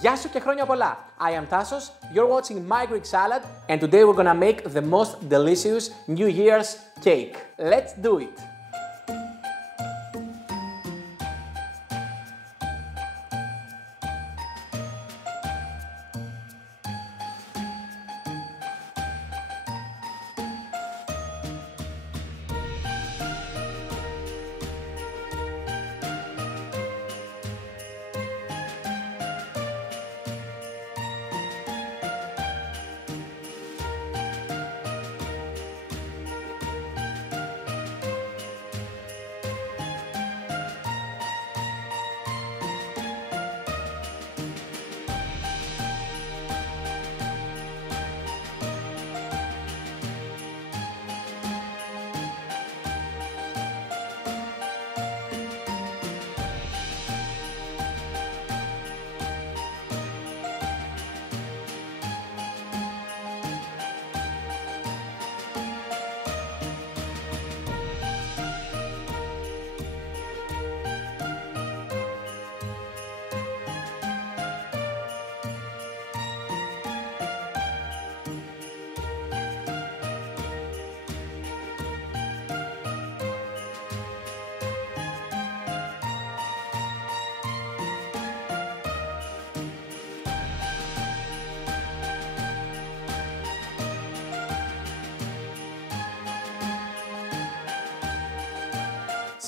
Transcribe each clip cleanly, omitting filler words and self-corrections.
Γεια σου και χρόνια πολλά! I am Tassos, you're watching my Greek salad, and today we're gonna make the most delicious New Year's cake. Let's do it!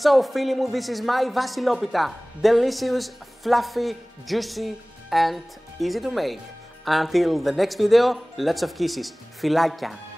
So, φίλοι μου, this is my Vasilopita. Delicious, fluffy, juicy and easy to make. Until the next video, lots of kisses. Φιλάκια!